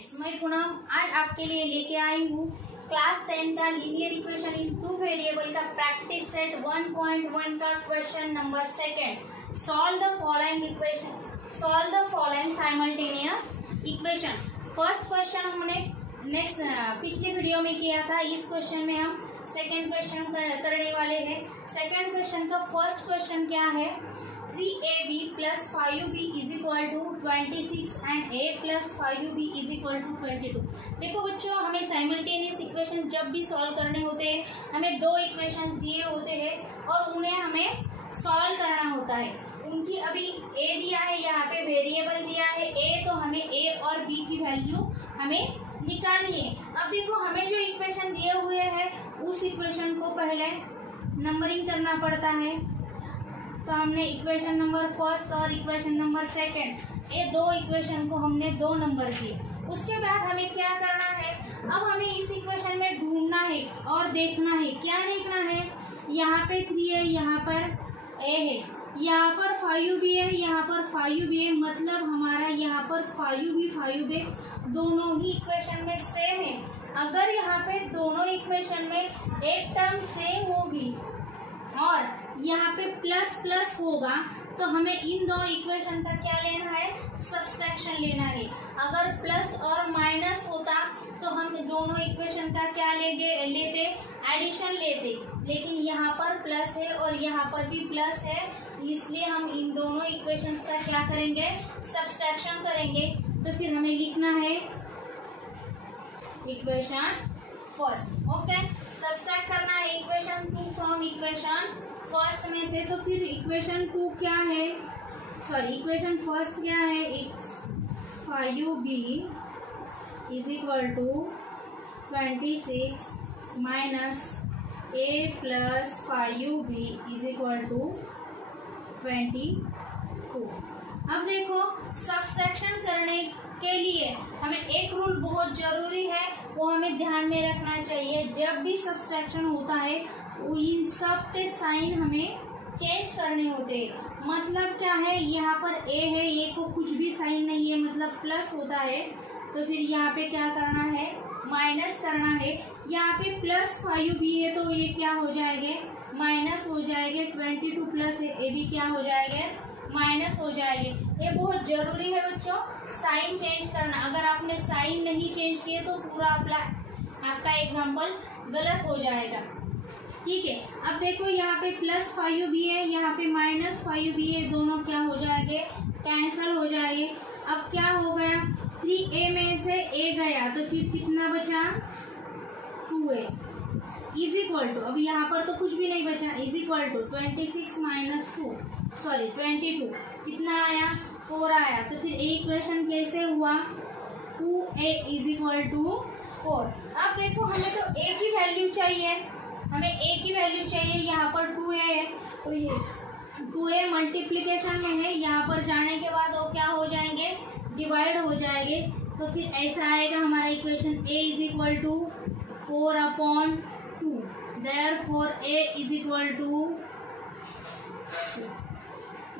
Students, मैं पूनम आज आपके लिए लेके आई हूँ क्लास 10 का linear equation in two variable का प्रैक्टिस सेट 1.1 का question number second. Solve the following simultaneous equation. First question हमने पिछली वीडियो में किया था। इस क्वेश्चन में हम सेकंड क्वेश्चन करने वाले हैं। सेकंड क्वेश्चन का फर्स्ट क्वेश्चन क्या है, 3ab plus 5ub is equal to 26 and a plus 5ub is equal to 22। देखो बच्चों, हमें साइमल्टेनियस इक्वेशन जब भी सॉल्व करने होते हैं, हमें दो इक्वेशंस दिए होते हैं और उन्हें हमें सॉल्व करना होता है। उनकी अभी a दिया है, यहाँ पे वेरिएबल दिया है a, तो हमें a और b की वैल्यू हमें निकालनी है। अब देखो, हमें जो इक्वेशन दिए हुए हैं उस इक्वेशन को पहले नंबरिंग करना पड़ता है। तो हमने इक्वेशन नंबर फर्स्ट और इक्वेशन नंबर सेकंड, ये दो इक्वेशन को हमने 2 नंबर किए। उसके बाद हमें क्या करना है, अब हमें इस इक्वेशन में ढूंढना है और देखना है। क्या देखना है, यहाँ पे 3 है, यहाँ पर a है, यहाँ पर 5b है, यहाँ पर 5b है, मतलब हमारा यहाँ पर 5b दोनों ही इक्वेशन में सेम है। अगर यहाँ पे दोनों इक्वेशन में एक टर्म सेम होगी और यहाँ पे प्लस प्लस होगा, तो हमें इन दोनों इक्वेशन का क्या लेना है, सब्सट्रैक्शन लेना है। अगर प्लस और माइनस होता तो हम दोनों इक्वेशन का क्या लेते, एडिशन लेते। लेकिन यहाँ पर प्लस है और यहाँ पर भी प्लस है, इसलिए हम इन दोनों इक्वेशंस का क्या करेंगे, सब्सट्रैक्शन करेंगे। तो फिर हमें लिखना है इक्वेशन फर्स्ट। ओके, सब्सट्रैक्ट करना है इक्वेशन 2 फ्रॉम इक्वेशन फर्स्ट में से। तो फिर इक्वेशन 2 क्या है, सॉरी इक्वेशन फर्स्ट क्या है, 5b is equal to 26 minus a plus 5b is equal to 22। अब देखो, सब्सट्रैक्शन करने के लिए हमें एक रूल बहुत जरूरी है, वो हमें ध्यान में रखना चाहिए। जब भी सब्सट्रैक्शन होता है इन सब के साइन हमें चेंज करने होते हैं। मतलब क्या है, यहाँ पर a है, a को कुछ भी साइन नहीं है, मतलब प्लस होता है, तो फिर यहाँ पे क्या करना है, माइनस करना है। यहाँ पे प्लस 5b है तो ये क्या हो जाएंगे, माइनस हो जाएंगे। 22 प्लस ए भी क्या हो जाएंगे, माइनस हो जाएंगे। ये बहुत जरूरी है बच्चों, साइन चेंज करना। अगर आपने साइन नहीं चेंज किए तो पूरा आपका एग्जाम्पल गलत हो जाएगा। ठीक है, अब देखो यहाँ पे प्लस 5b है, यहाँ पे माइनस 5b है, दोनों क्या हो जाएंगे, कैंसल हो जाएंगे। अब क्या हो गया, 3a में से a गया तो फिर कितना बचा, 2a इज इक्वल टू, अब यहाँ पर तो कुछ भी नहीं बचा, इज इक्वल टू 26 माइनस 22 कितना आया, 4 आया। तो फिर इक्वेशन कैसे हुआ, 2a इज इक्वल टू 4। अब देखो, हमें तो a की वैल्यू चाहिए, यहाँ पर 2a है, तो ये 2a मल्टीप्लीकेशन में है, यहाँ पर जाने के बाद वो क्या हो जाएंगे, डिवाइड हो जाएंगे। तो फिर ऐसा आएगा हमारा equation, a is equal to 4/2, therefore a is equal to,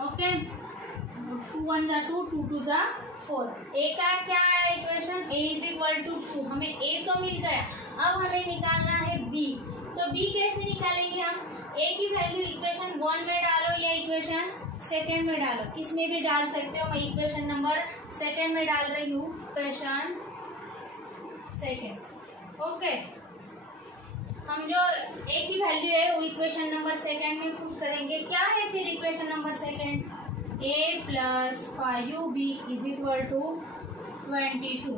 okay, 2 1 जा 2, 2 2 जा 4। a का क्या है equation, a is equal to 2, हमें a तो मिल गया। अब हमें निकालना है b। तो b कैसे निकालेंगे हम, a की वैल्यू इक्वेशन 1 में डालो या इक्वेशन सेकंड में डालो, किस में भी डाल सकते हो। मैं इक्वेशन नंबर सेकंड में डाल रही हूँ, इक्वेशन सेकंड। ओके, हम जो a की वैल्यू है वो इक्वेशन नंबर सेकंड में पुट करेंगे। क्या है फिर equation number second, a plus 5b is equal to 22,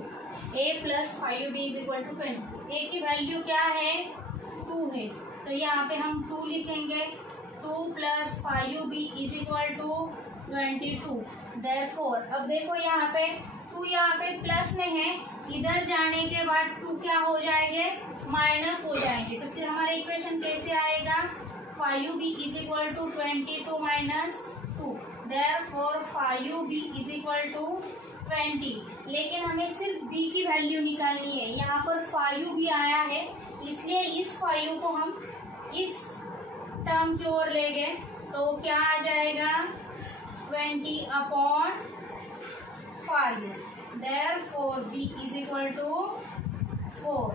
a plus 5b is equal to 20। a की वैल्यू क्या है, 2 है, तो यहाँ पे हम 2 लिखेंगे, 2 plus 5b is equal to 22। Therefore, अब देखो यहाँ पे 2 यहाँ पे प्लस में है, इधर जाने के बाद 2 क्या हो जाएंगे, माइनस हो जाएंगे। तो फिर हमारा इक्वेशन कैसे आएगा, 5b is equal to 22 minus 2, therefore 5b is equal to 20। लेकिन हमें सिर्फ b की वैल्यू निकालनी है, यहाँ पर 5b आया है, इसलिए इस 5 को हम इस टर्म की ओर ले गए, तो क्या आ जाएगा, 20/5। Therefore b is equal equal to 4।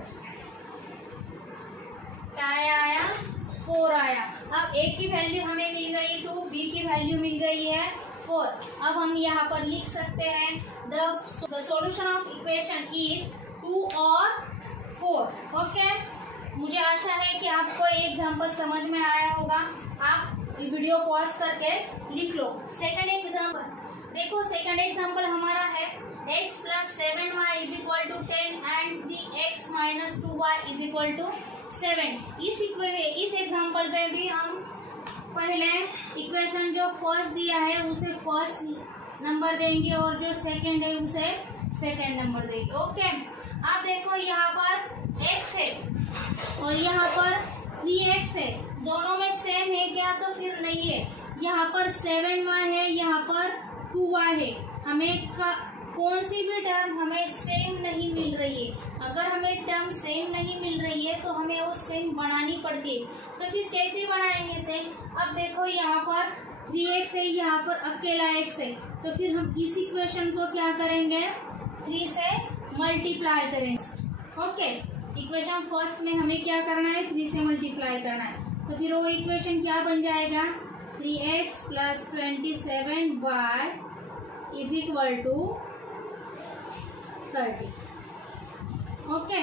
क्या आया? 4 आया। अब a की वैल्यू हमें मिल गई 2, b की वैल्यू मिल गई है 4। अब हम यहाँ पर लिख सकते हैं the solution of equation is 2 और 4। ओके, मुझे आशा है कि आपको एग्जाम्पल समझ में आया होगा। आप वीडियो पॉज करके लिख लो। सेकंड एग्जाम्पल देखो। सेकंड एग्जाम्पल हमारा है x + 7y = 10 and 3x - 2y = 7। इस एग्जाम्पल पे भी हम पहले इक्वेशन जो फर्स्ट दिया है उसे फर्स्ट नंबर देंगे और जो सेकंड है उसे सेकंड नंबर देंगे। ओके, आप देखो यहाँ पर x है और यहाँ पर 3x है, दोनों में सेम है क्या? तो फिर नहीं है। यहाँ पर 7y है, यहाँ पर 2y है। हमें कौन सी भी टर्म हमें सेम नहीं मिल रही है। अगर हमें टर्म सेम नहीं मिल रही है तो हमें वो सेम बनानी पड़ती है। तो फिर कैसे बनाएंगे सेम? अब देखो यहाँ पर 3x है, यहाँ पर अकेला x है, तो फिर हम इस इक्वेशन को क्या करेंगे? 3 से मल्टीप्लाई करेंगे। ओके, इक्वेशन फर्स्ट में हमें क्या करना है? 3 से मल्टीप्लाई करना है। तो फिर वो इक्वेशन क्या बन जाएगा? 3x + 27y = 30। Okay,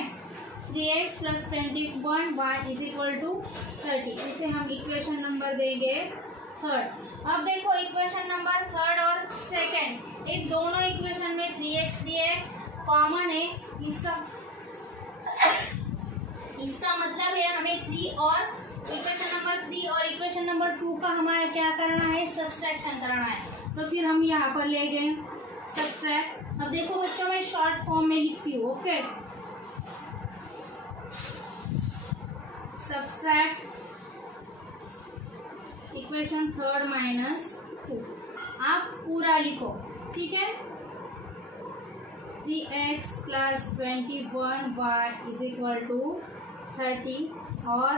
3x + 21y = 30। इसे हम इक्वेशन नंबर देंगे 3rd। अब देखो इक्वेशन नंबर 3rd और सेकंड, एक दोनों इक्वेशन में 3x कॉमन है। इसका मतलब है हमें 3 और इक्वेशन नंबर 3 और इक्वेशन नंबर 2 का हमारा क्या करना है? सब्सट्रैक्शन करना है। तो फिर हम यहाँ पर ले गए सब्सट्रैक्ट। अब देखो बच्चों, मैं शॉर्ट फॉर्म में लिखती हूँ। Okay, subtract equation 3rd - 2। आप पूरा लिखो, ठीक है? 3x + 21y = 30 और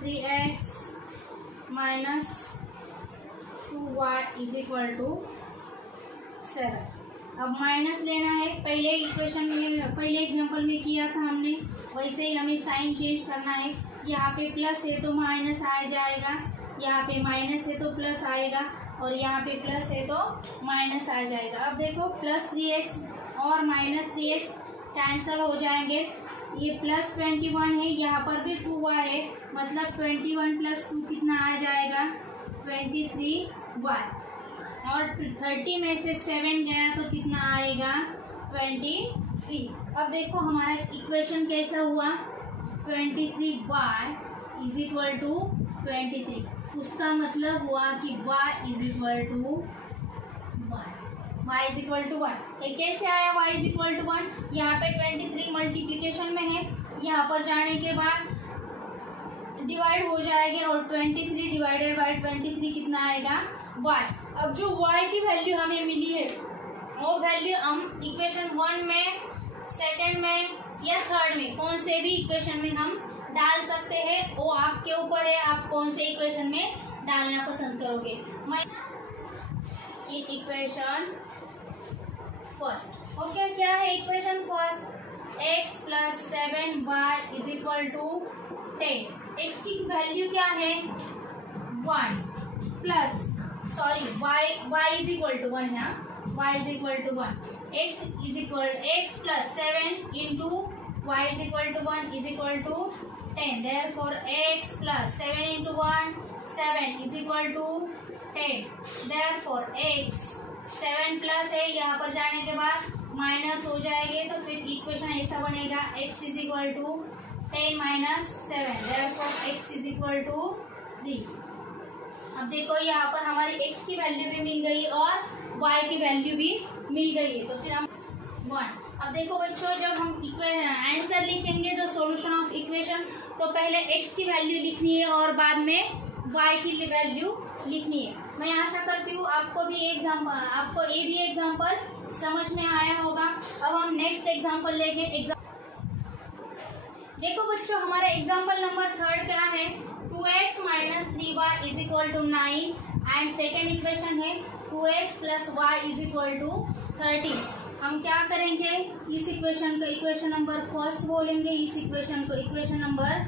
3x - 2y = 7। अब माइनस लेना है। पहले इक्वेशन में, पहले एग्जांपल में किया था हमने, वैसे ही हमें साइन चेंज करना है। यहाँ पे प्लस है तो माइनस आ जाएगा, यहाँ पे माइनस है तो प्लस आएगा और यहाँ पे प्लस है तो माइनस आ जाएगा। अब देखो प्लस 3x और माइनस 3x कैंसल हो जाएंगे। ये प्लस 21 है, यहाँ पर भी 2y है, मतलब 21 + 2 कितना आ जाएगा? 23y। और 30 में से 7 गया तो कितना आएगा? 23। अब देखो हमारा इक्वेशन कैसा हुआ? 23y = 23। उसका मतलब हुआ कि y = 1। ये कैसे आया y = 1? यहाँ पे 23 मल्टीप्लिकेशन में है, यहाँ पर जाने के बाद डिवाइड हो जाएंगे और 23 / 23 कितना आएगा? y। अब जो y की वैल्यू हमें मिली है वो वैल्यू हम इक्वेशन 1 में, सेकंड में या थर्ड में, कौन से भी इक्वेशन में हम डाल सकते हैं। वो आपके ऊपर है, आप कौन से इक्वेशन में डालना पसंद करोगे। मैं इक्वेशन फर्स्ट। ओके, क्या है equation first? x + 7y = 10। x की वैल्यू क्या है? 1 प्लस, सॉरी y = 1 है, y = 1। x + 7 × y = 1 = 10। Therefore x + 7 × 1 7 = 10। Therefore x 7 plus है, यहाँ पर जाने के बाद माइनस हो जाएंगे तो फिर इक्वेशन ऐसा बनेगा x = 10 - 7। Therefore x = 3। अब देखो यहाँ पर हमारी x की वैल्यू भी मिल गई और y की वैल्यू भी मिल गई है, तो फिर हम 1। अब देखो बच्चों, जब हम आंसर लिखेंगे द सॉल्यूशन ऑफ इक्वेशन, तो पहले x की वैल्यू लिखनी है और बाद में y की वैल्यू लिखनी है। मैं आशा करती हूँ आपको ये भी एग्जाम्पल समझ में आया होगा। अब हम नेक्स्ट एग्जाम्पल लेंगे। देखो बच्चों, हमारा एग्जाम्पल नंबर 3rd क्या है? 2x - 3y = 9 and second equation है 2x + y = 30। हम क्या करेंगे, इस इक्वेशन को इक्वेशन नंबर फर्स्ट बोलेंगे, इस इक्वेशन को इक्वेशन नंबर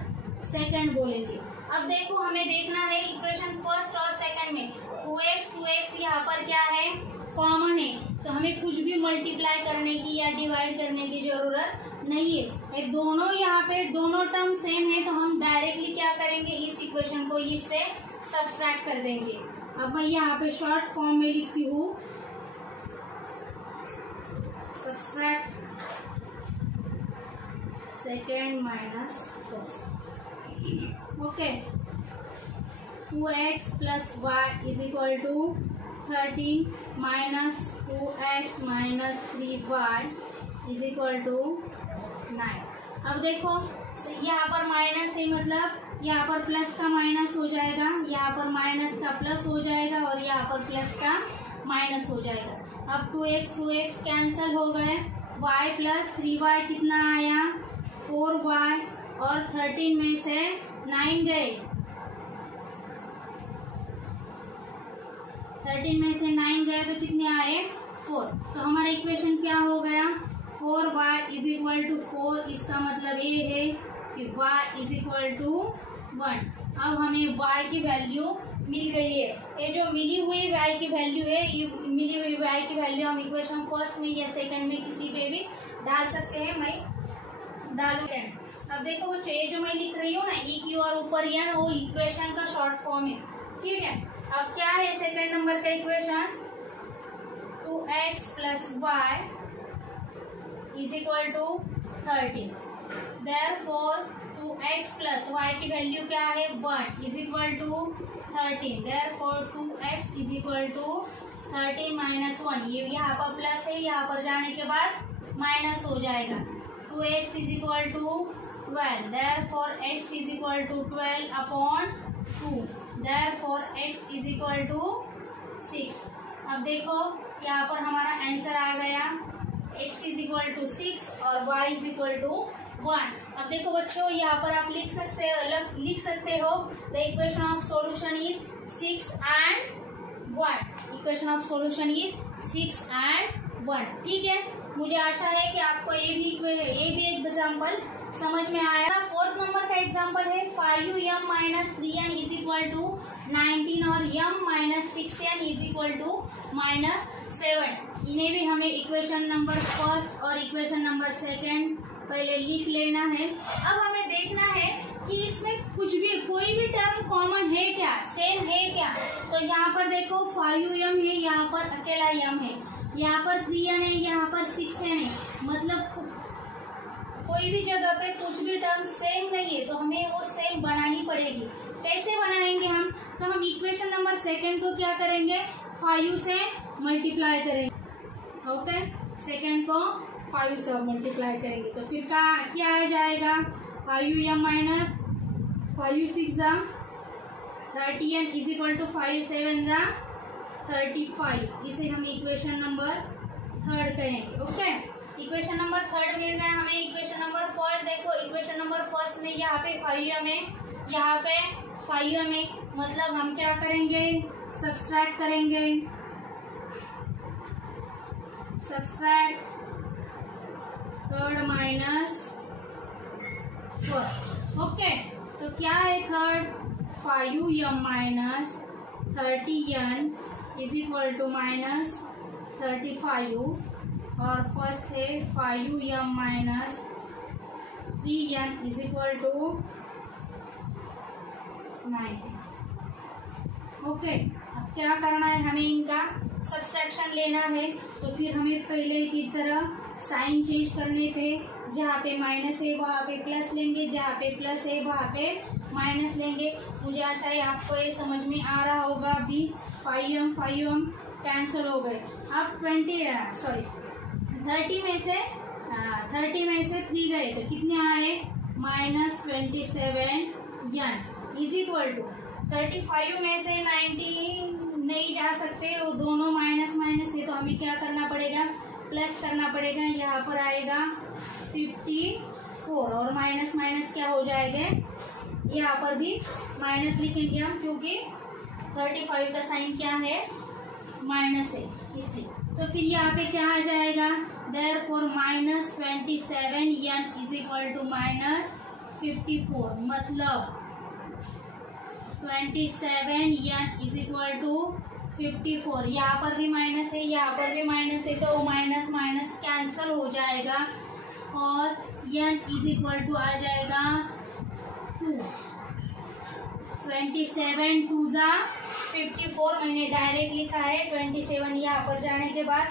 सेकंड बोलेंगे। अब देखो हमें देखना है इक्वेशन फर्स्ट और सेकंड में 2x यहाँ पर क्या है, कॉमन है, तो हमें कुछ भी मल्टीप्लाई करने की या डिवाइड करने की जरूरत नहीं है। ये दोनों यहाँ पे दोनों टर्म सेम है, तो हम डायरेक्टली क्या करेंगे, इस इक्वेशन को इससे सब्सट्रैक्ट कर देंगे। अब मैं यहाँ पे शॉर्ट फॉर्म में लिखती हूँ, subtract second minus first. Okay, 2x plus y is equal to 13 minus 2x minus 3y is equal to 9। अब देखो यहाँ पर माइनस है, मतलब यहाँ पर प्लस का माइनस हो जाएगा, यहाँ पर माइनस का प्लस हो जाएगा और यहाँ पर प्लस का माइनस हो जाएगा। अब 2x कैंसिल हो गए, y प्लस 3y कितना आया, 4y, और 13 में से 9 गए, 13 में से 9 गए तो कितने आए, 4। तो हमारा इक्वेशन क्या हो गया, 4y इज इक्वल टू 4। इसका मतलब ये है कि y इज इक्वल टू 1। अब हमें y की वैल्यू मिल गई है। ये जो मिली हुई y की वैल्यू है, ये मिली हुई y की वैल्यू हम इक्वेशन फर्स्ट में या सेकंड में किसी पे भी डाल सकते हैं। मैं डालूंगा। अब देखो बच्चों, ये जो मैं लिख रही हूँ ना, ई की और ऊपर या वो इक्वेशन का शॉर्ट फॉर्म है, ठीक है। अब क्या है सेकंड नंबर का equation, 2x plus y is equal to 13। Therefore 2x plus y की वैल्यू क्या है, 1 is equal to 13। Therefore 2x is equal to 13 minus 1। ये यहाँ पर प्लस है, यहाँ पर जाने के बाद माइनस हो जाएगा। 2x is equal to 12। Therefore x is equal to 12 upon 2. Therefore x is equal to 6. अब देखो यहाँ पर हमारा आंसर आ गया, x is equal to 6 और y is equal to 1। अब देखो बच्चों, यहाँ पर आप लिख सकते हो the equation of solution is 6 and 1। equation of solution is 6 and 1, ठीक है। मुझे आशा है कि आपको ये भी एग्जाम्पल समझ में आया। फोर्थ नंबर का एग्जाम्पल है 5m minus 3n is equal to 19 और m minus 6n is equal to minus 7। इन्हें भी हमें इक्वेशन नंबर फर्स्ट और इक्वेशन नंबर सेकंड पहले लिख लेना है। अब हमें देखना है कि इसमें कोई भी टर्म कॉमन है क्या, सेम है क्या। तो यहाँ पर देखो 5m है, यहाँ पर अकेला m है, यहाँ पर 3n है, यहाँ पर 6n है, मतलब कोई भी जगह पे कुछ भी टर्म सेम नहीं है, तो हमें वो सेम बनानी पड़ेगी। कैसे बनाएंगे हम, तो हम इक्वेशन नंबर सेकंड को क्या करेंगे, 5 से मल्टीप्लाई करेंगे। ओके, सेकंड को 5 से मल्टीप्लाई करेंगे तो फिर क्या आ जाएगा, 5m minus 5 6 30n is equal to 5 7 35। इसे हम इक्वेशन नंबर थर्ड कहेंगे। ओके, इक्वेशन नंबर थर्ड मिल गया हमें। इक्वेशन नंबर फर्स्ट देखो, इक्वेशन नंबर फर्स्ट में यहाँ पे 5m है, यहाँ पे 5m है, मतलब हम क्या करेंगे, सब्सट्रैक्ट करेंगे, subtract third minus first. Okay, तो क्या है third, 5m minus 30n is equal to minus 35 और फर्स्ट है 5m minus 3n is equal to 9। Okay, अब क्या करना है, हमें इनका सब्सट्रैक्शन लेना है। तो फिर हमें पहले की तरह साइन चेंज करने पे, जहाँ पे माइनस है वहाँ पे प्लस लेंगे, जहाँ पे प्लस है वहाँ पे माइनस लेंगे। मुझे आशा है आपको ये समझ में आ रहा होगा। अभी 5m कैंसिल हो गए। अब 30 में से 3 गए तो कितने आए, minus 27n is equal to 35 में से 90 नहीं जा सकते, वो दोनों माइनस माइनस है, तो हमें क्या करना पड़ेगा, प्लस करना पड़ेगा। यहाँ पर आएगा 54 और माइनस माइनस क्या हो जाएगा, यहाँ पर भी माइनस लिखेंगे हम, क्योंकि 35 का साइन क्या है, माइनस है, इसलिए। तो फिर यहाँ पे क्या आ जाएगा, therefore minus 27 n is equal to minus 54, मतलब 27 n इज इक्वल टू 54। यहाँ पर भी माइनस है, यहाँ पर भी माइनस है, तो माइनस माइनस कैंसल हो जाएगा और n इज इक्वल टू आ जाएगा 2। 27 2 ज़ा 54 मैंने डायरेक्ट लिखा है। 27 यहाँ पर जाने के बाद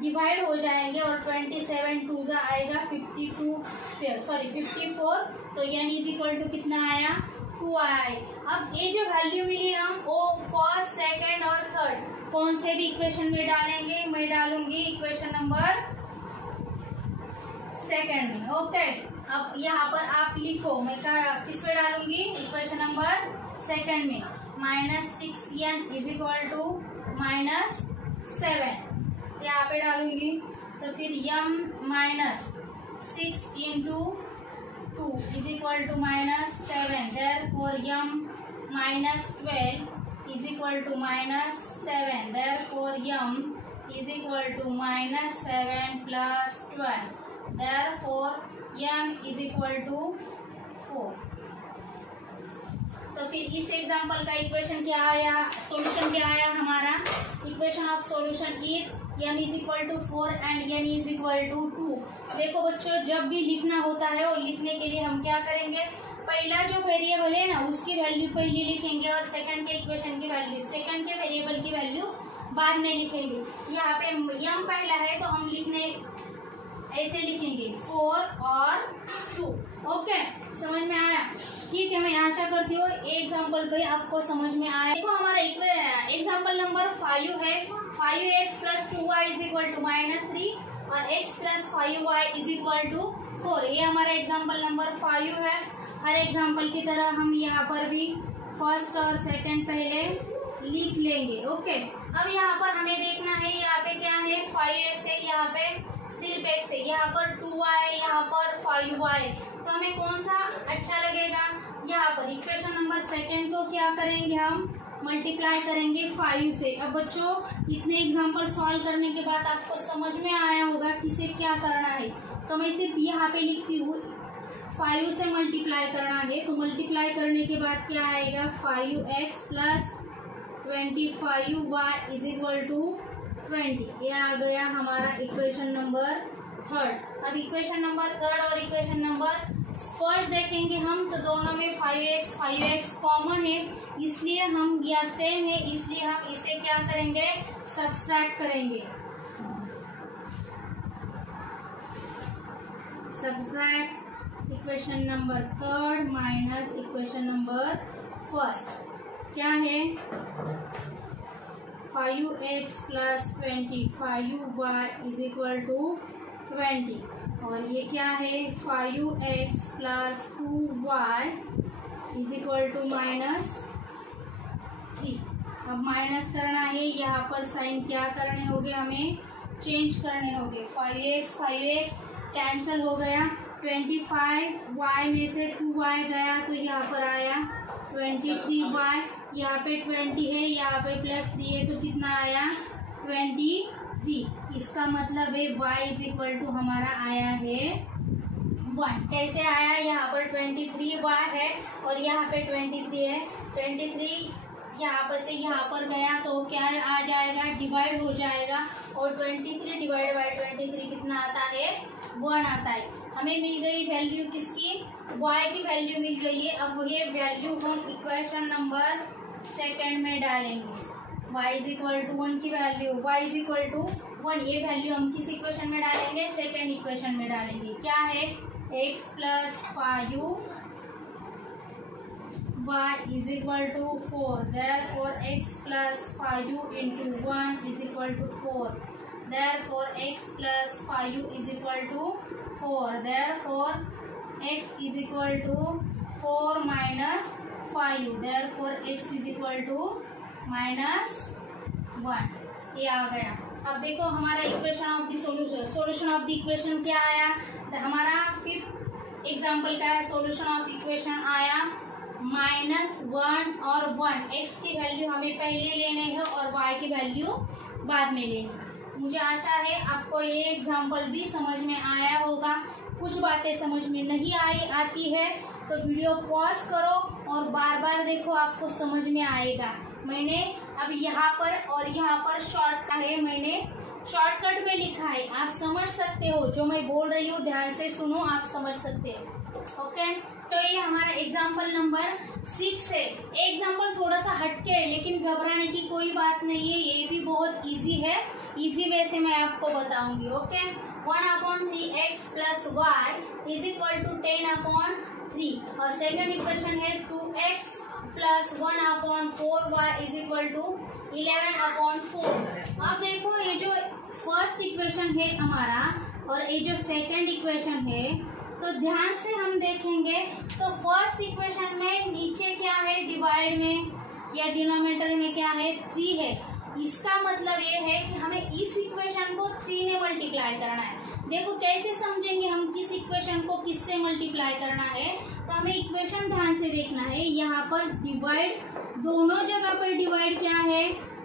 डिवाइड हो जाएंगे और 27 2 ज़ा आएगा 54, तो n इज इक्वल टू कितना आया 2 आया। अब ये जो वैल्यू मिली हम वो फर्स्ट, सेकंड और थर्ड कौन से भी इक्वेशन में डालेंगे। मैं डालूंगी इक्वेशन नंबर सेकंड में। ओके, अब यहाँ पर आप लिखो, मैं किस में डालूंगी, इक्वेशन नंबर सेकंड में। -6n इज इक्वल टू -7 यहाँ पे डालूंगी, तो फिर m -6 into 2 is equal to -7, therefore m -12 is equal to -7, therefore m is equal to -7 plus 12, therefore m is equal to 4। तो फिर इस एग्जांपल का इक्वेशन क्या आया, सॉल्यूशन क्या आया हमारा। Equation of solution is m is equal to 4 and n is equal to 2। देखो बच्चों, जब भी लिखना होता है और लिखने के लिए हम क्या करेंगे, पहला जो वेरिएबल है ना उसकी वैल्यू पहले लिखेंगे और सेकंड के इक्वेशन की वैल्यू, सेकंड के वेरिएबल की वैल्यू बाद में लिखेंगे। यहाँ पे m पहला है तो हम लिखने ऐसे लिखेंगे 4 और 2। ओके, समझ में आया। ठीक है, मैं आशा करती हूँ एग्जाम्पल पे आपको समझ में आया। देखो हमारा एग्जाम्पल नंबर 5 है, 5x plus 2y is equal to -3 और x plus 5y is equal to 4। ये हमारा एग्जाम्पल नंबर 5 है। हर एग्जाम्पल की तरह हम यहाँ पर भी फर्स्ट और सेकंड पहले लिख लेंगे। ओके, अब यहाँ पर हमें देखना है, यहाँ पे क्या है 5x है, यहाँ पे सिर्फ x है, यहाँ पर 2y है, यहाँ पर 5y, तो हमें कौन सा अच्छा लगेगा। यहाँ पर इक्वेशन नंबर सेकंड को क्या करेंगे, हम मल्टीप्लाई करेंगे 5 से। अब बच्चों, इतने एग्जाम्पल सॉल्व करने के बाद आपको समझ में आया होगा कि इसे क्या करना है, तो मैं सिर्फ यहाँ पे लिखती हूँ 5 से मल्टीप्लाई करना है। तो मल्टीप्लाई करने के बाद क्या आएगा, 5x plus 25y is equal to 20। ये आ गया हमारा इक्वेशन नंबर थर्ड। अब इक्वेशन नंबर थर्ड और इक्वेशन नंबर फर्स्ट देखेंगे हम, तो दोनों में 5x कॉमन है, इसलिए हम या सेम है, इसलिए हम इसे क्या करेंगे, सब्सट्रैक्ट करेंगे। Subtract equation number third minus equation number first. क्या है 5x plus 25y is equal to 20 और ये क्या है 5x plus 2y is equal to -3। अब माइनस करना है, यहाँ पर साइन क्या करने होंगे, हमें चेंज करने होंगे। 5x कैंसिल हो गया, 25y में से 2y गया तो यहाँ पर आया 23y, यहाँ पे 20 है, यहाँ पे +3 है, तो कितना आया 23। इसका मतलब है y इज इक्वल टू हमारा आया है 1। कैसे आया, यहाँ पर 23y है और यहाँ पे 23 है, 23 यहाँ पर से यहाँ पर गया तो क्या आ जाएगा, डिवाइड हो जाएगा और 23 डिवाइड बाई 23 कितना आता है 1 आता है। हमें मिल गई वैल्यू किसकी, y की वैल्यू मिल गई है। अब ये वैल्यू हम इक्वेशन नंबर सेकंड में डालेंगे। y इज इक्वल टू 1 की value, y is equal to 1, ये वैल्यू हम किस इक्वेशन में डालेंगे, सेकंड इक्वेशन में डालेंगे। क्या है x plus 5y is equal to 4, therefore x plus 5u into 1 is equal to 4, therefore x plus 5u is equal to 4, therefore x is equal to 4 minus 5u, therefore x is equal to -1। ये आ गया। अब देखो हमारा equation of the solution of the equation क्या आया, तो हमारा fifth example का सॉल्यूशन ऑफ इक्वेशन आया -1 और 1। x की वैल्यू हमें पहले लेने हैं और y की वैल्यू बाद में लेनी। मुझे आशा है आपको ये एग्जाम्पल भी समझ में आया होगा। कुछ बातें समझ में नहीं आती है तो वीडियो पॉज करो और बार बार देखो, आपको समझ में आएगा। मैंने अब यहाँ पर और यहाँ पर शॉर्टकट है, मैंने शॉर्टकट में लिखा है, आप समझ सकते हो। जो मैं बोल रही हूँ ध्यान से सुनो, आप समझ सकते हो। ओके, तो ये हमारा एग्जाम्पल नंबर 6 है। एग्जाम्पल थोड़ा सा हटके है लेकिन घबराने की कोई बात नहीं है, ये भी बहुत इजी है। इजी वे से मैं आपको बताऊंगी। Okay, 1/3x + y is equal to 10/3 और सेकंड इक्वेशन है 2x + 1/4y is equal to 11/4। अब देखो ये जो फर्स्ट इक्वेशन है हमारा और ये जो सेकंड इक्वेशन है, तो ध्यान से हम देखेंगे तो फर्स्ट इक्वेशन में नीचे क्या है, डिवाइड में या डिनोमिनेटर में क्या है, 3 है। इसका मतलब ये है कि हमें इस इक्वेशन को 3 ने मल्टीप्लाई करना है। देखो कैसे समझेंगे हम किस इक्वेशन को किससे मल्टीप्लाई करना है, तो हमें इक्वेशन ध्यान से देखना है। यहाँ पर डिवाइड, दोनों जगह पर डिवाइड क्या है,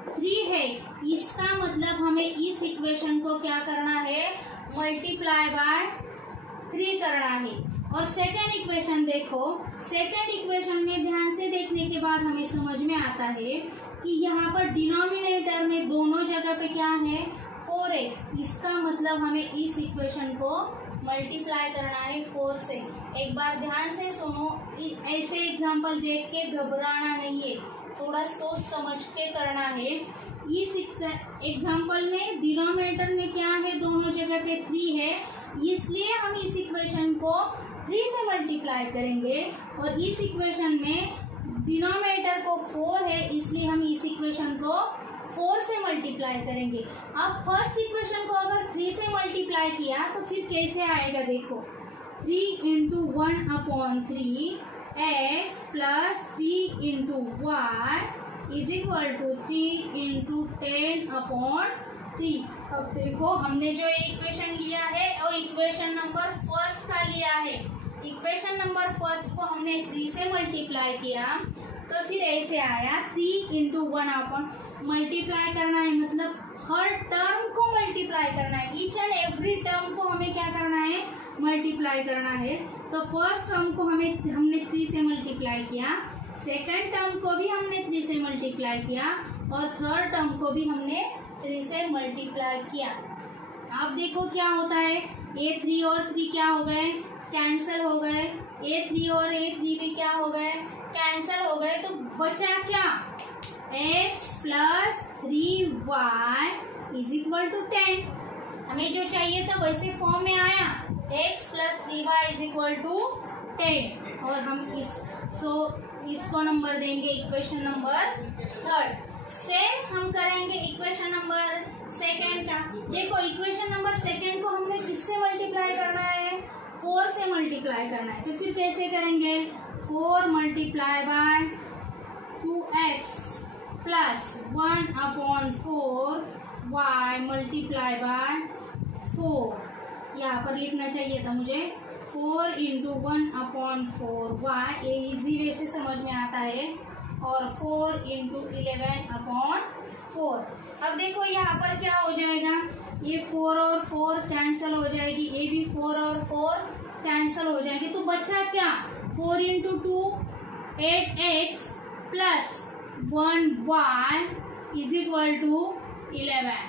3 है। इसका मतलब हमें इस इक्वेशन को क्या करना है, मल्टीप्लाई बाय 3 करना है। और सेकंड इक्वेशन देखो, सेकंड इक्वेशन में ध्यान से देखने के बाद हमें समझ में आता है कि यहाँ पर डिनोमिनेटर में दोनों जगह पे क्या है, 4 है। इसका मतलब हमें इस इक्वेशन को मल्टीप्लाई करना है 4 से। एक बार ध्यान से सुनो, ऐसे एग्जाम्पल देख के घबराना नहीं है, थोड़ा सोच समझ के करना है। इस एग्जाम्पल में डिनोमिनेटर में क्या है, दोनों जगह पे 3 है, इसलिए हम इस इक्वेशन को 3 से मल्टीप्लाई करेंगे। और इस इक्वेशन में डिनोमिनेटर को 4 है, इसलिए हम इस इक्वेशन को 4 से मल्टीप्लाई करेंगे। अब फर्स्ट इक्वेशन को अगर 3 से मल्टीप्लाई किया तो फिर कैसे आएगा, देखो 3 × 1/3 x + 3 × y is equal to 3 × 10/3। अब देखो हमने जो इक्वेशन लिया है वो इक्वेशन नंबर फर्स्ट का लिया है। इक्वेशन नंबर फर्स्ट को हमने 3 से मल्टीप्लाई किया तो फिर ऐसे आया 3 × 1/, मल्टीप्लाई करना है मतलब हर टर्म को मल्टीप्लाई करना है। ईच एंड एवरी टर्म को हमें क्या करना है, मल्टीप्लाई करना है। तो फर्स्ट टर्म को हमने 3 से मल्टीप्लाई किया, सेकंड टर्म को भी हमने 3 से मल्टीप्लाई किया और थर्ड टर्म को भी हमने 3 से मल्टीप्लाई किया। अब देखो क्या होता है, ये 3 और 3 क्या हो गए, कैंसिल हो गए। ये 3 और ये 3 भी क्या हो गए, कैंसिल हो गए। तो बचा क्या, x + 3y is equal to 10। हमें जो चाहिए था वैसे फॉर्म में आया, x + 3y is equal to 10। और हम इसको नंबर देंगे इक्वेशन नंबर 3। सेम हम करेंगे इक्वेशन नंबर सेकंड का। देखो इक्वेशन नंबर सेकंड को हमने किससे मल्टीप्लाई करना है, 4 से मल्टीप्लाई करना है। तो फिर कैसे करेंगे, 4 × 2x + 1/4 y मल्टीप्लाई बाय 4। यहाँ पर लिखना चाहिए था मुझे 4 × 1/4 y, ये इजी वे से समझ में आता है। और 4 × 11/4। अब देखो यहाँ पर क्या हो जाएगा, ये 4 और 4 कैंसिल हो जाएगी, ये भी 4 और 4 कैंसिल हो जाएगी। तो बचा क्या, 4 × 2 8x + 1y is equal to 11।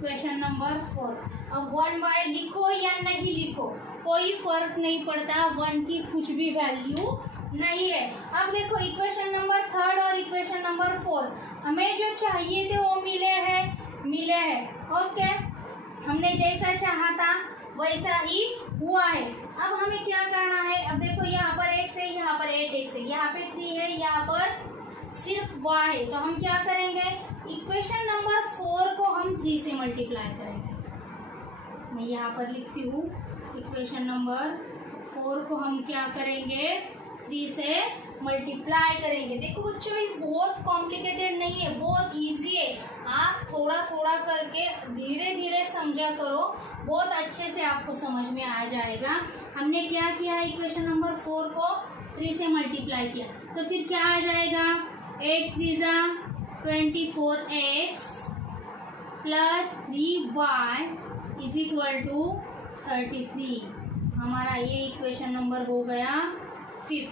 Question number 4। अब 1y लिखो या नहीं लिखो कोई फर्क नहीं पड़ता, 1 की कुछ भी वैल्यू नहीं है। अब देखो इक्वेशन नंबर 3 और इक्वेशन नंबर 4 हमें जो चाहिए थे वो मिले हैं। ओके, हमने जैसा चाहा था वैसा ही हुआ है। अब हमें क्या करना है, अब देखो यहाँ पर x है, यहाँ पर 8x है, यहाँ पे 3 है, यहाँ पर सिर्फ y है। तो हम क्या करेंगे, इक्वेशन नंबर 4 को हम 3 से मल्टीप्लाई करेंगे। मैं यहाँ पर लिखती हूँ, इक्वेशन नंबर 4 को हम क्या करेंगे, 3 से मल्टीप्लाई करेंगे। देखो बच्चों ये बहुत कॉम्प्लिकेटेड नहीं है, बहुत इजी है। आप थोड़ा थोड़ा करके धीरे धीरे समझा करो, बहुत अच्छे से आपको समझ में आ जाएगा। हमने क्या किया, इक्वेशन नंबर 4 को 3 से मल्टीप्लाई किया तो फिर क्या आ जाएगा, 8 × 3 = 24x plus 3y is equal to 33। हमारा ये इक्वेशन नंबर हो गया 5।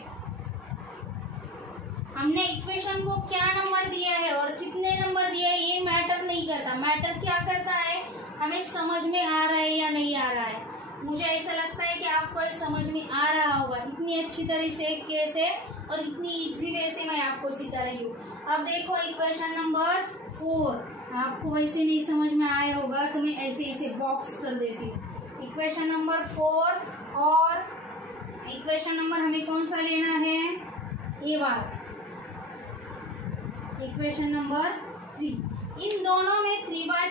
हमने इक्वेशन को क्या नंबर दिया है और कितने नंबर दिया है ये मैटर नहीं करता। मैटर क्या करता है, हमें समझ में आ रहा है या नहीं आ रहा है। मुझे ऐसा लगता है कि आपको ये समझ में आ रहा होगा, इतनी अच्छी तरह से कैसे और इतनी इजी वे से मैं आपको सिखा रही हूँ। अब देखो इक्वेशन नंबर 4, आपको वैसे नहीं समझ में आया होगा तो मैं ऐसे इसे बॉक्स कर देती हूँ। इक्वेशन नंबर 4 और इक्वेशन नंबर हमें कौन सा लेना है, ये वाला इक्वेशन नंबर 3। इन दोनों में 3y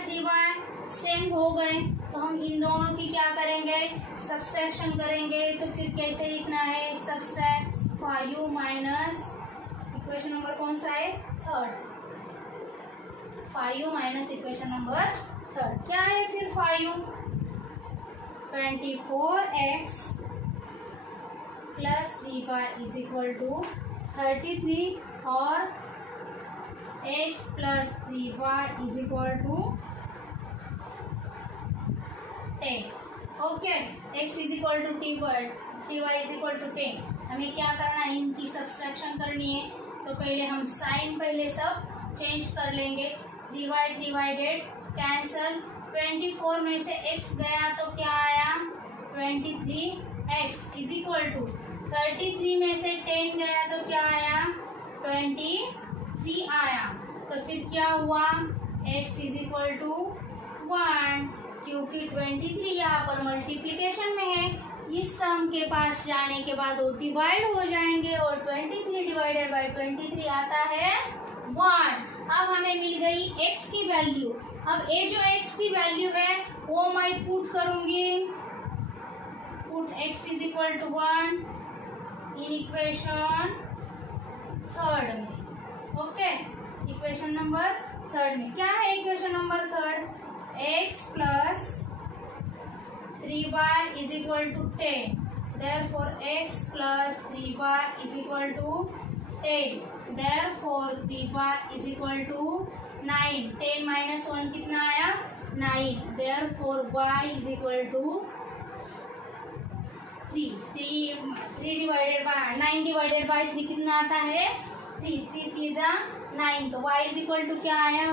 सेम हो गए तो हम इन दोनों की क्या करेंगे, सब्सट्रैक्शन करेंगे। तो फिर कैसे लिखना है, सब्सट्रैक्ट 5 माइनस इक्वेशन नंबर कौन सा है, 3rd। 5 minus equation number 3rd क्या है फिर 5, 24x plus 3y is equal to 33 और x plus 3y is equal to 10। Okay, x is equal to 3y is equal to 10। हमें क्या करना है, इनकी सब्सट्रैक्शन करनी है। तो पहले हम साइन पहले सब चेंज कर लेंगे। 3y गेट कैंसल, 24 में से x गया तो क्या आया 23x इज इक्वल टू 33 में से 10 गया तो क्या आया 23 आया। तो फिर क्या हुआ, x इज इक्वल टू 1, क्योंकि 23 यहाँ पर मल्टीप्लीकेशन में है। इस टर्म के पास जाने के बाद वो डिवाइड हो जाएंगे और 23 डिवाइडेड बाई 23 आता है 1। अब हमें मिल गई x की वैल्यू। अब ये जो x की वैल्यू है वो मैं पुट करूंगी, put x is equal to 1 in equation 3rd में। ओके, इक्वेशन नंबर 3rd में क्या है, equation number 3rd x plus 3y is equal to 10, therefore x plus 3y is equal to 10, therefore 3y is equal to 9। 10 minus 1 कितना आया 9, therefore y is equal to 3 divided by 9 divided by 3 कितना आता है 3 3 9, तो y is equal to क्या आया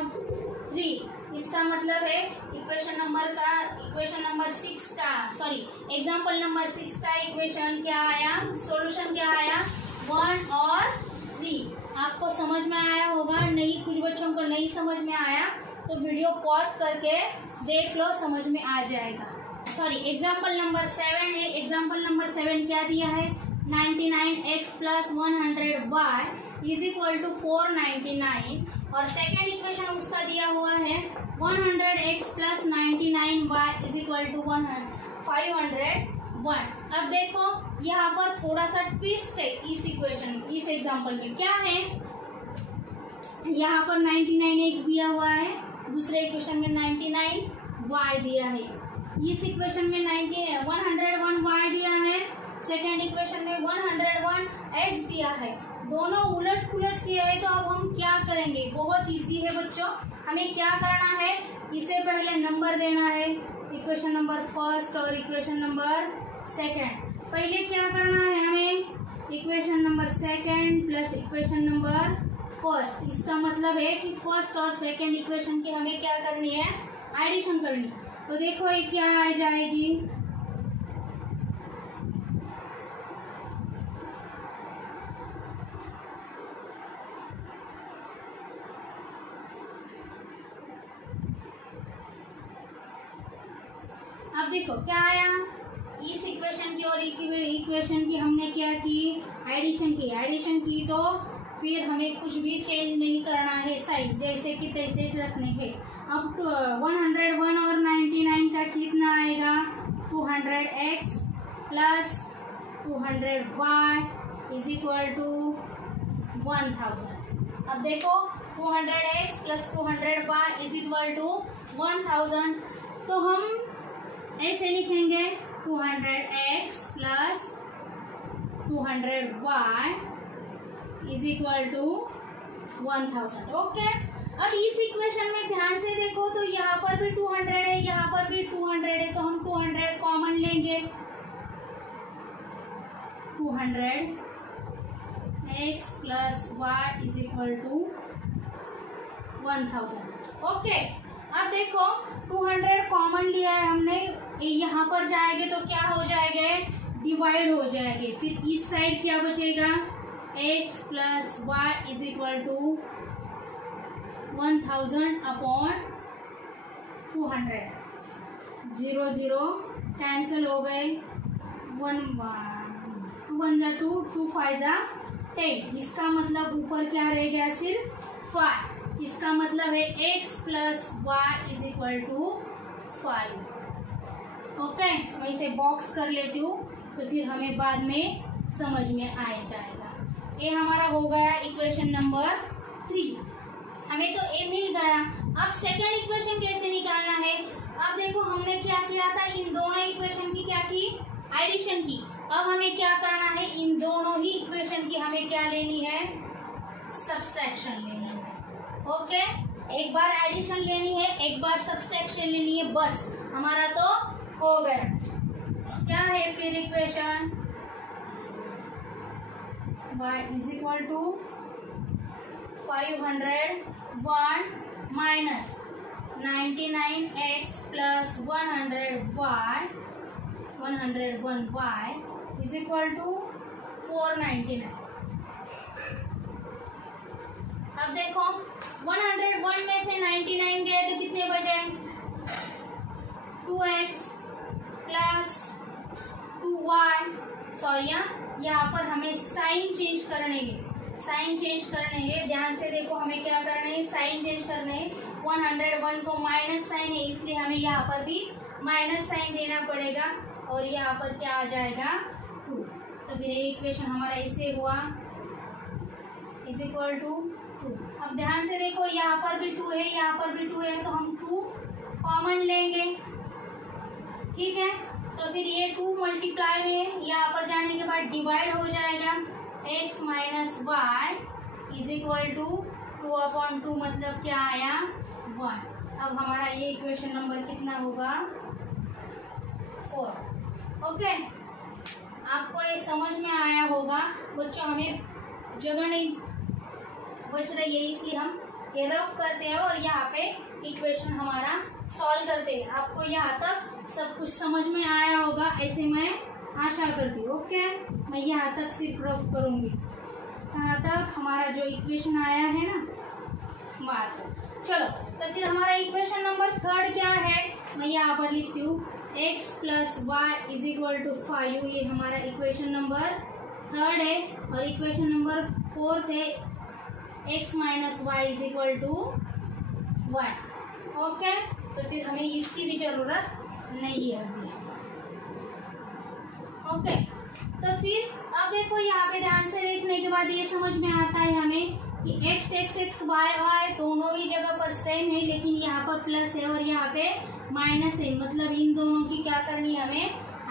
3। इसका मतलब है इक्वेशन नंबर 6 का एग्जाम्पल नंबर 6 का इक्वेशन क्या आया, सॉल्यूशन क्या आया 1 और 3। आपको समझ में आया होगा, नहीं कुछ बच्चों को नहीं समझ में आया तो वीडियो पॉज करके देख लो, समझ में आ जाएगा। एग्जाम्पल नंबर 7 है। एग्जाम्पल नंबर 7 क्या दिया है, 99x plus 100y is equal to 499 और सेकेंड इक्वेशन उसका दिया हुआ है 100x plus 99y is equal to 501। अब देखो यहाँ पर थोड़ा सा ट्विस्ट है इस एग्जाम्पल में। क्या है, यहाँ पर 99x दिया हुआ है, दूसरे इक्वेशन में 99y दिया है, इस इक्वेशन में 101y दिया है, सेकेंड इक्वेशन में 101x दिया है। दोनों उलट पुलट किए हैं तो अब हम क्या करेंगे, बहुत इजी है बच्चों। हमें क्या करना है, इसे पहले नंबर देना है, इक्वेशन नंबर 1 और इक्वेशन नंबर 2। पहले क्या करना है हमें, equation number 2 plus equation number 1। इसका मतलब है कि फर्स्ट और सेकेंड इक्वेशन की हमें क्या करनी है, एडिशन करनी। तो देखो ये क्या आ जाएगी, अब देखो क्या आया, इस इक्वेशन की और इक्वेशन की हमने क्या की, एडिशन की तो फिर हमें कुछ भी चेंज नहीं करना है, साइड जैसे कि तैसे रखने हैं। अब 101 और 99 का कितना आएगा, 200x plus 200y is equal to 1000। अब देखो 200x plus 200y is equal to 1000, तो हम ऐसे लिखेंगे 200x plus 200y is equal to 1000। Okay, अब इस इक्वेशन में ध्यान से देखो तो यहाँ पर भी 200 है, यहाँ पर भी 200 है, तो हम 200 कॉमन लेंगे। 200 x plus y is equal to 1000। Okay, अब देखो 200 कॉमन लिया है हमने, यहाँ पर जाएंगे तो क्या हो जाएंगे, डिवाइड हो जाएंगे। फिर इस साइड क्या बचेगा, x plus y is equal to 1000 upon 200। 0 0 cancel हो गए, 1 1 जा 2, 2 5 जा 10। इसका मतलब ऊपर क्या रह गया, सिर्फ 5। इसका मतलब है x plus y is equal to 5। Okay, मैं इसे बॉक्स कर लेती हूँ तो फिर हमें बाद में समझ में आ जाएगा। ये हमारा हो गया इक्वेशन नंबर 3। हमें तो ए मिल गया। अब सेकंड इक्वेशन कैसे निकालना है, अब देखो हमने क्या किया था, इन दोनों इक्वेशन की क्या की, एडिशन की। अब हमें क्या करना है, इन दोनों ही इक्वेशन की हमें क्या लेनी है, सब्सट्रैक्शन लेनी है। ओके, एक बार एडिशन लेनी है, एक बार सब्सट्रैक्शन लेनी है, बस हमारा तो हो गया। क्या है फिर equation, y is equal to 501 minus 99x plus 101y is equal to 499। अब देखो 101 में से 99 गए तो कितने बचे, 2x प्लस 2y। सॉरी, यहाँ पर हमें साइन चेंज करने हैं, साइन चेंज करने हैं। ध्यान से देखो हमें क्या करना है, साइन चेंज करना है। 101 को माइनस साइन है, इसलिए हमें यहाँ पर भी माइनस साइन देना पड़ेगा और यहाँ पर क्या आ जाएगा 2। तो फिर ये इक्वेशन हमारा इससे हुआ इज इक्वल टू 2। अब ध्यान से देखो यहाँ पर भी 2 है, यहाँ पर भी 2 है, तो हम 2 कॉमन लेंगे। ठीक है, तो फिर ये 2 मल्टीप्लाई में यहाँ पर जाने के बाद डिवाइड हो जाएगा। x minus y is equal to 2 upon 2, मतलब क्या आया 1। अब हमारा ये इक्वेशन नंबर कितना होगा 4। ओके, आपको ये समझ में आया होगा बच्चों। हमें जगह नहीं बच रही है इसलिए हम ये रफ करते हैं और यहाँ पे इक्वेशन हमारा सॉल्व करते हैं। आपको यहाँ तक सब कुछ समझ में आया होगा, ऐसे मैं आशा करती हूँ। ओके, मैं यहाँ तक सिर्फ रफ करूँगी, कहाँ तक, हमारा जो इक्वेशन आया है ना वहाँ तक। चलो, तो फिर हमारा इक्वेशन नंबर 3 क्या है, मैं यहाँ पर लिखती हूँ x plus y is equal to 5। ये हमारा इक्वेशन नंबर 3 है। और इक्वेशन नंबर 4 है x minus y is equal to 1। Okay, तो फिर हमें इसकी भी जरूरत नहीं है अभी। ओके, तो फिर अब देखो यहाँ पे ध्यान से देखने के बाद ये समझ में आता है हमें कि x x x y y दोनों ही जगह पर सेम है, लेकिन यहाँ पर प्लस है और यहाँ पे माइनस है, मतलब इन दोनों की क्या करनी है, हमें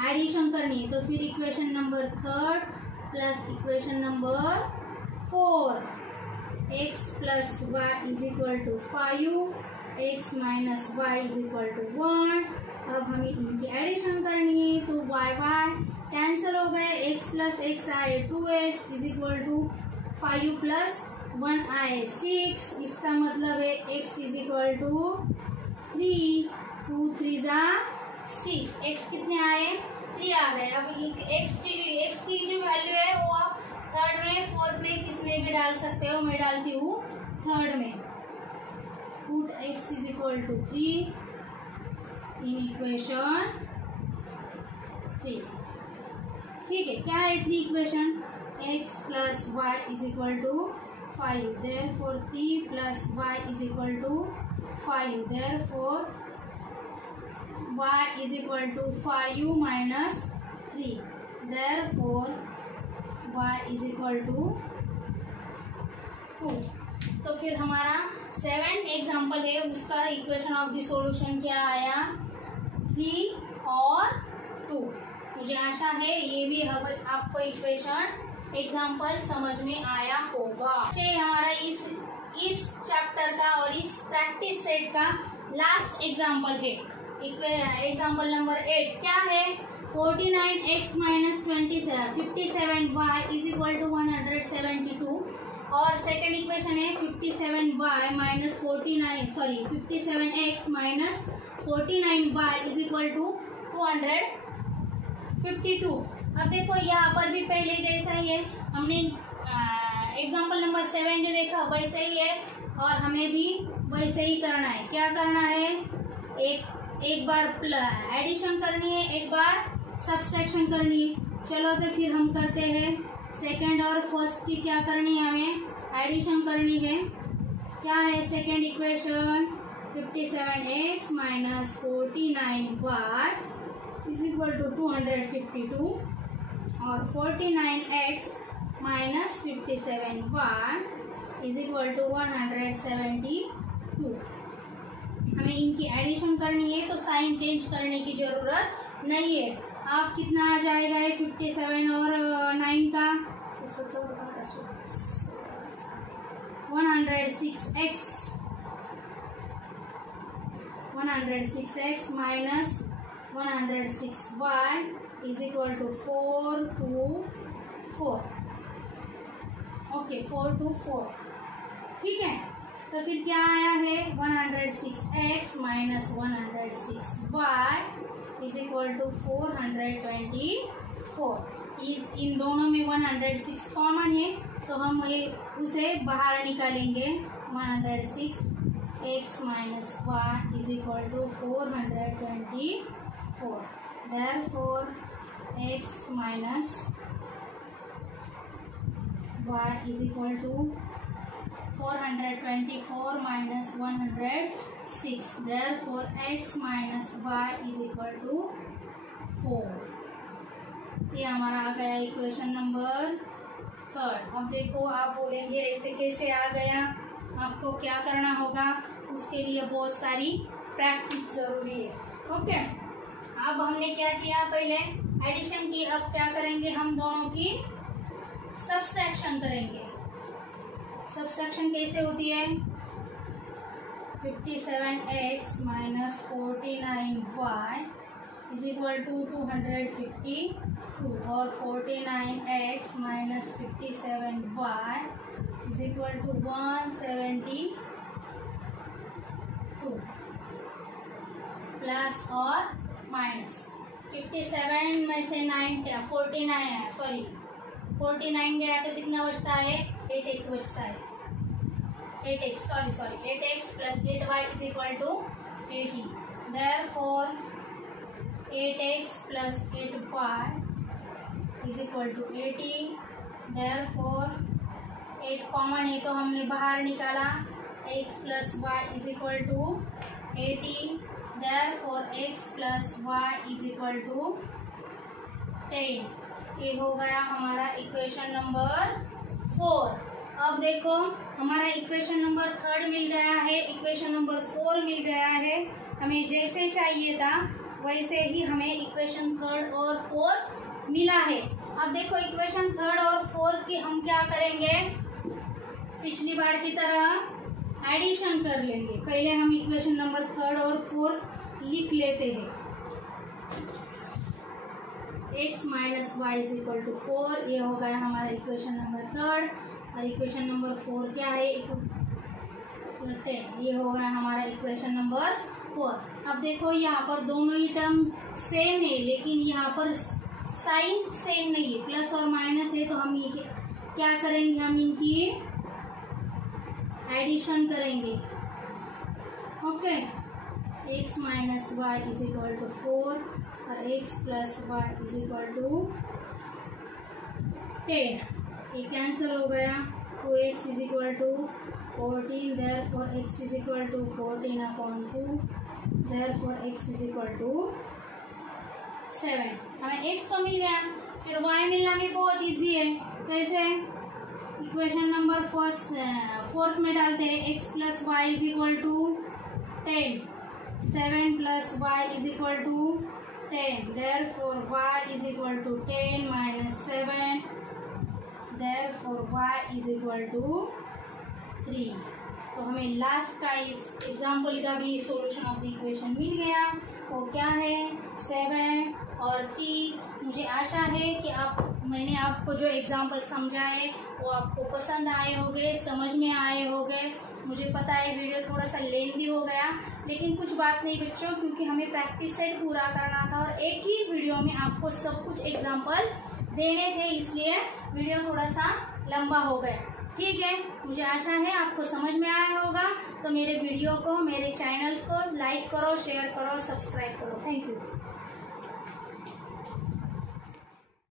एडिशन करनी है। तो फिर equation number 3 plus equation number 4, x plus y is equal to 5, x minus y is equal to 1। अब हमें इनकी एडिशन करनी है, तो y y कैंसिल हो गए, x प्लस x आए 2x is equal to 5 plus 1 आए 6। इसका मतलब है x इज इक्वल टू 3, 2 3 जा 6। x कितने आए, 3 आ गए। अब x की जो वैल्यू है वो आप 3rd में 4th में किसमें भी डाल सकते हो, मैं डालती हूँ 3rd में। Put x is equal to 3 in equation 3। ठीक है, क्या है 3 equation, x plus y is equal to 5, therefore 3 plus y is equal to 5, therefore y is equal to 5 minus 3, therefore y is equal to 2। तो फिर हमारा 7th example है, उसका equation of the solution क्या आया, 3 और 2। मुझे आशा है ये भी आपको इक्वेशन एग्जाम्पल समझ में आया होगा। हमारा इस इस चैप्टर का और इस प्रैक्टिस सेट का लास्ट एग्जाम्पल है। एग्जाम्पल नंबर 8 क्या है? 49x minus 57y is equal to 172 और सेकेंड इक्वेशन है 57y minus 57x minus 49y is equal to 252। अब देखो यहाँ पर भी पहले जैसा ही है, हमने एग्जाम्पल नंबर 7 जो देखा वैसे ही है और हमें भी वैसे ही करना है। क्या करना है? एक बार एडिशन करनी है, एक बार सब्सट्रैक्शन करनी है। चलो तो फिर हम करते हैं। सेकंड और फर्स्ट की क्या करनी है? हमें एडिशन करनी है। क्या है second equation? 57x minus 49y is equal to 252 और 49x minus 57y is equal to 172। हमें इनकी एडिशन करनी है तो साइन चेंज करने की जरूरत नहीं है। आप कितना आ जाएगा? 57 और 9 का 106x minus 106y is equal to 4 to 4। Okay 4 to 4 ठीक है। तो फिर क्या आया है? 106x minus 106y is equal to 424। इन दोनों में 106 कॉमन है तो हम उसे बाहर निकालेंगे। 106x minus y is equal to 424। Therefore x minus y is equal to 424 minus 106। Therefore x minus y is equal to 4। ये हमारा आ गया इक्वेशन नंबर 3। अब देखो आप बोलेंगे ऐसे कैसे आ गया? आपको क्या करना होगा? उसके लिए बहुत सारी प्रैक्टिस जरूरी है। ओके, अब हमने क्या किया? पहले एडिशन की। अब क्या करेंगे? हम दोनों की सब्सट्रैक्शन करेंगे। सब्सट्रैक्शन कैसे होती है? 57x minus 49y is equal to 252 और 49x minus 57y is equal to 172 plus और माइनस 57 में से 49 गया तो कितना बचता है? 8x बचता है। 8x plus 8y is equal to 80। Therefore 8x plus 8y is equal to 80। Therefore 8 common है तो हमने बाहर निकाला। x plus y is equal to 80। Therefore x plus y is equal to 10। ये हो गया हमारा इक्वेशन नंबर 4। अब देखो हमारा इक्वेशन नंबर 3 मिल गया है, इक्वेशन नंबर 4 मिल गया है। हमें जैसे चाहिए था वैसे ही हमें इक्वेशन 3 और 4 मिला है। अब देखो इक्वेशन 3 और 4 की हम क्या करेंगे? पिछली बार की तरह एडिशन कर लेंगे। पहले हम इक्वेशन नंबर 3 और 4 लिख लेते हैं। x minus y is equal to 4, ये हो गया हमारा इक्वेशन नंबर 3। और इक्वेशन नंबर 4 क्या है? ये हो गया हमारा इक्वेशन नंबर 4। अब देखो यहाँ पर दोनों ही टर्म सेम है लेकिन यहाँ पर साइन सेम नहीं है, प्लस और माइनस है। तो हम ये क्या करेंगे? हम इनकी एडिशन करेंगे। Okay, x minus y is equal to 4 और x plus y is equal to 10। ये कैंसिल हो गया। 2x is equal to 14। Therefore x is equal to 14/2। Therefore x is equal to 7। हमें x तो मिल गया, फिर y मिलना भी बहुत इजी है। कैसे? इक्वेशन नंबर 4 में डालते हैं। x plus y is equal to 10। 7 plus y is equal to 10। Therefore y is equal to 10 minus 7. Therefore y is equal to 3. तो हमें लास्ट का इस एग्जाम्पल का भी सॉल्यूशन ऑफ द इक्वेशन मिल गया। वो क्या है 7 और 3। मुझे आशा है कि मैंने आपको जो एग्जाम्पल समझाए वो आपको पसंद आए होंगे, समझ में आए होंगे। मुझे पता है वीडियो थोड़ा सा लेंथी हो गया, लेकिन कुछ बात नहीं बच्चों, क्योंकि हमें प्रैक्टिस सेट पूरा करना था और एक ही वीडियो में आपको सब कुछ एग्जाम्पल देने थे, इसलिए वीडियो थोड़ा सा लंबा हो गया। ठीक है, मुझे आशा है आपको समझ में आया होगा। तो मेरे वीडियो को, मेरे चैनल्स को लाइक करो, शेयर करो, सब्सक्राइब करो। Thank you.